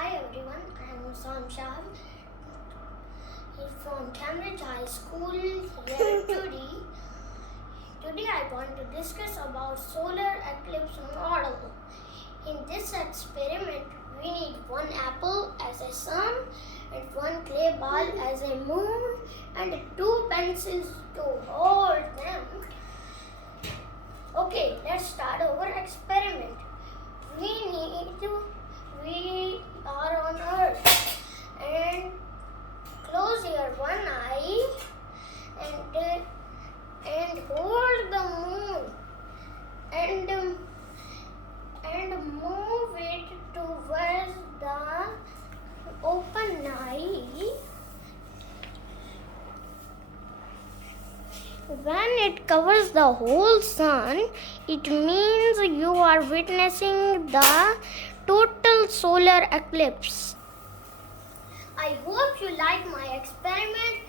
Hi everyone, I am Sam Shah. He's from Cambridge High School here today. Today I want to discuss about solar eclipse model. In this experiment, we need one apple as a sun and one clay ball as a moon and two pencils to hold them. Okay, let's start our experiment. We are on Earth and close your one eye and hold the moon and move it towards the open eye. When it covers the whole sun, it means you are witnessing the total solar eclipse. I hope you like my experiment.